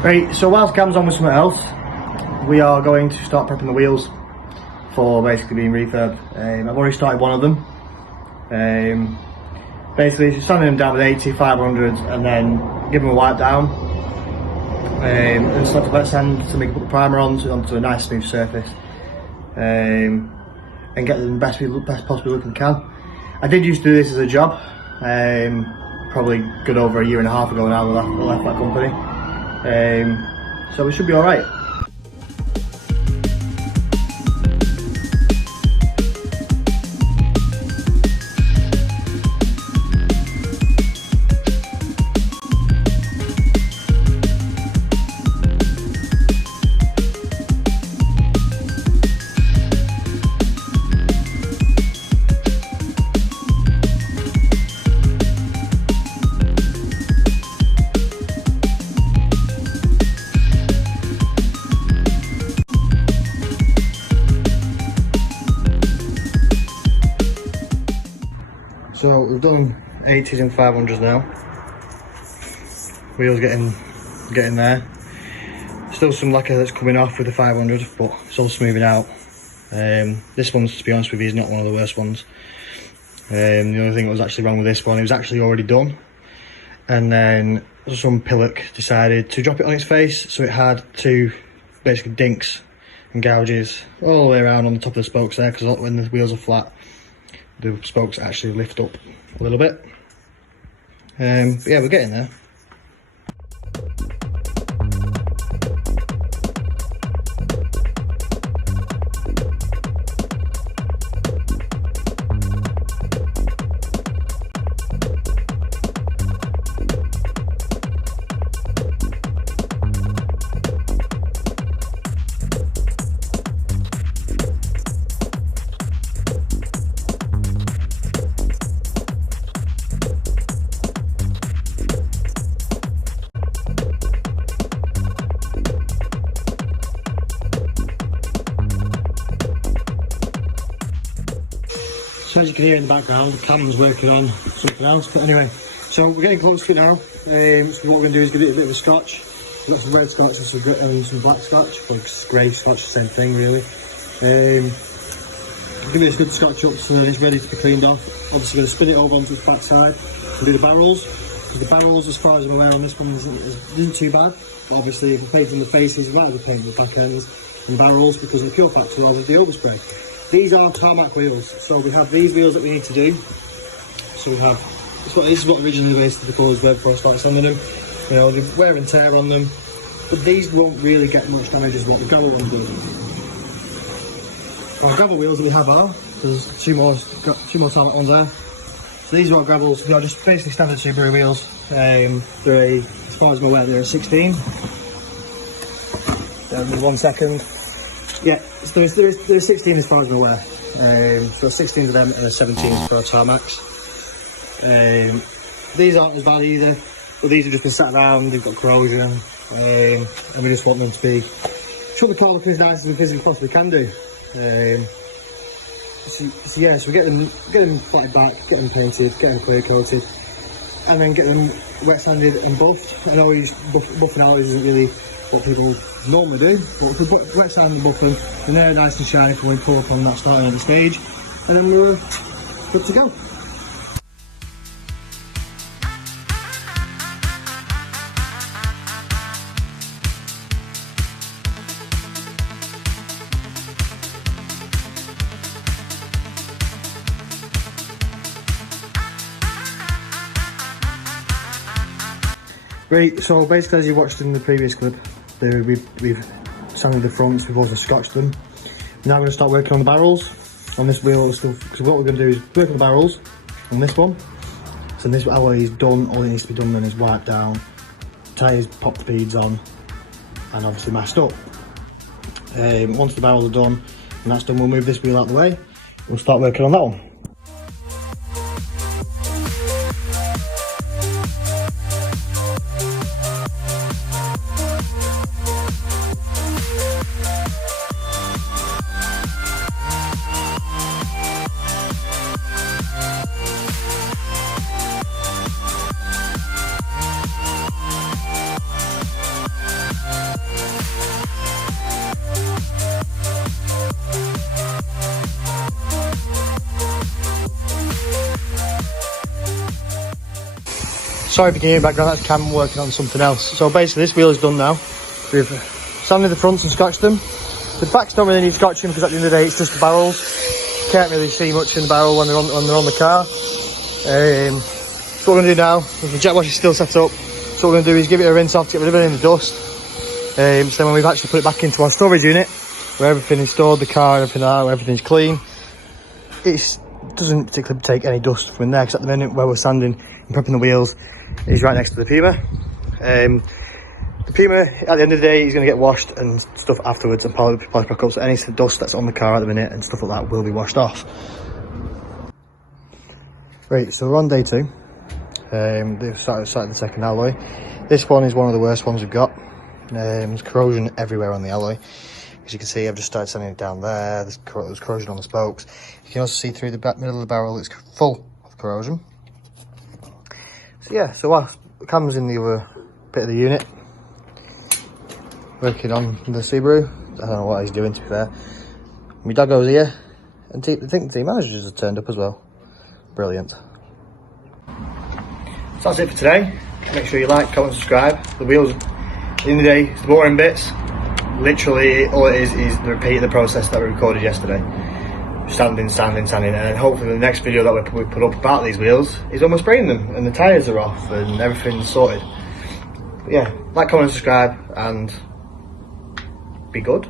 Right, so whilst Cam's on with something else, we are going to start prepping the wheels for basically being refurbed. I've already started one of them. Basically sanding them down with 80, 500s and then give them a wipe down. And select a wet sand so we can put the primer onto a nice smooth surface. And get them best possibly looking can. I did used to do this as a job, probably good over a year and a half ago now I left that company. So we should be alright. So we've done 80s and 500s now. Wheels getting there. Still some lacquer that's coming off with the 500, but it's all smoothing out. This one's, to be honest with you, is not one of the worst ones. The only thing that was actually wrong with this one, it was actually already done. And then some pillock decided to drop it on its face, so it had two basically dinks and gouges all the way around on the top of the spokes there, because when the wheels are flat, the spokes actually lift up a little bit. But yeah, we're getting there. So as you can hear in the background, Cam's working on something else, but anyway, so we're getting close to it now. So what we're going to do is give it a bit of a scotch. We've got some red scotch and some black scotch, or grey scotch, the same thing really. Give it a good scotch up so that it's ready to be cleaned off. Obviously going to spin it over onto the back side and do the barrels. The barrels, as far as I'm aware on this one, isn't too bad, but obviously if we're painting the faces, we might have to paint the back ends and barrels because of the pure factor of the overspray. These are tarmac wheels, so we have these wheels that we need to do. So we have, this is what originally basically the colours were before I started sanding them. You know, the wear and tear on them, but these won't really get much damage as what the gravel ones do. Our gravel wheels that we have are, there's two more tarmac ones there. So these are our gravels, they are just basically standard Subaru wheels. They're as far as I'm aware, they're a 16. Give me 1 second. Yeah, so there's 16 as far as I'm aware. So 16 of them and a 17 for our tarmacs. These aren't as bad either, but these have just been sat down, they've got corrosion, and we just want them to be, try to car looking as nice as we physically possibly can do. So yeah, so we get them flatted back, get them painted, get them clear coated, and then get them wet sanded and buffed. I know buffing out isn't really what people normally do, but if we put wet sand and buff them, and they're nice and shiny for when we pull up on that starting of the stage, and then we're good to go. Right, so basically as you watched in the previous clip, we've sanded the fronts, we've also scotched them. Now we're going to start working on the barrels on this wheel stuff, because what we're going to do is work on the barrels on this one. So this alloy is done, all it needs to be done then is wiped down, tyres, pop the beads on, and obviously masked up. Once the barrels are done and that's done, we'll move this wheel out of the way, we'll start working on that one. sorry if you can hear in the background, that's Cam working on something else. So basically this wheel is done now. We've sanded the fronts and scratched them. The backs don't really need scratching because at the end of the day it's just the barrels. You can't really see much in the barrel when they're on the car. So what we're going to do now, the jet wash is still set up. So what we're going to do is give it a rinse off to get rid of any of the dust. So then when we've actually put it back into our storage unit, where everything is stored, the car, everything like that, where everything's clean, it doesn't particularly take any dust from there, because at the minute where we're sanding and prepping the wheels is right next to the Puma. The Puma, at the end of the day, is going to get washed and stuff afterwards and polished back up, so any dust that's on the car at the minute and stuff like that will be washed off. Right, so we're on day 2. They've started the second alloy. This one is one of the worst ones we've got. There's corrosion everywhere on the alloy. As you can see, I've just started sanding it down there. There's corrosion on the spokes. You can also see through the middle of the barrel, it's full of corrosion. So yeah, so while Cam's in the other bit of the unit, working on the Subaru, I don't know what he's doing, to be fair. My doggo's here, and I think the team managers have turned up as well. Brilliant. So that's it for today. Make sure you like, comment, subscribe. The wheels, at the end of the day, it's the boring bits. Literally, all it is the repeat of the process that we recorded yesterday. Sanding, and then hopefully the next video that we put up about these wheels is almost spraying them, and the tyres are off, and everything's sorted. But yeah, like, comment, subscribe, and be good.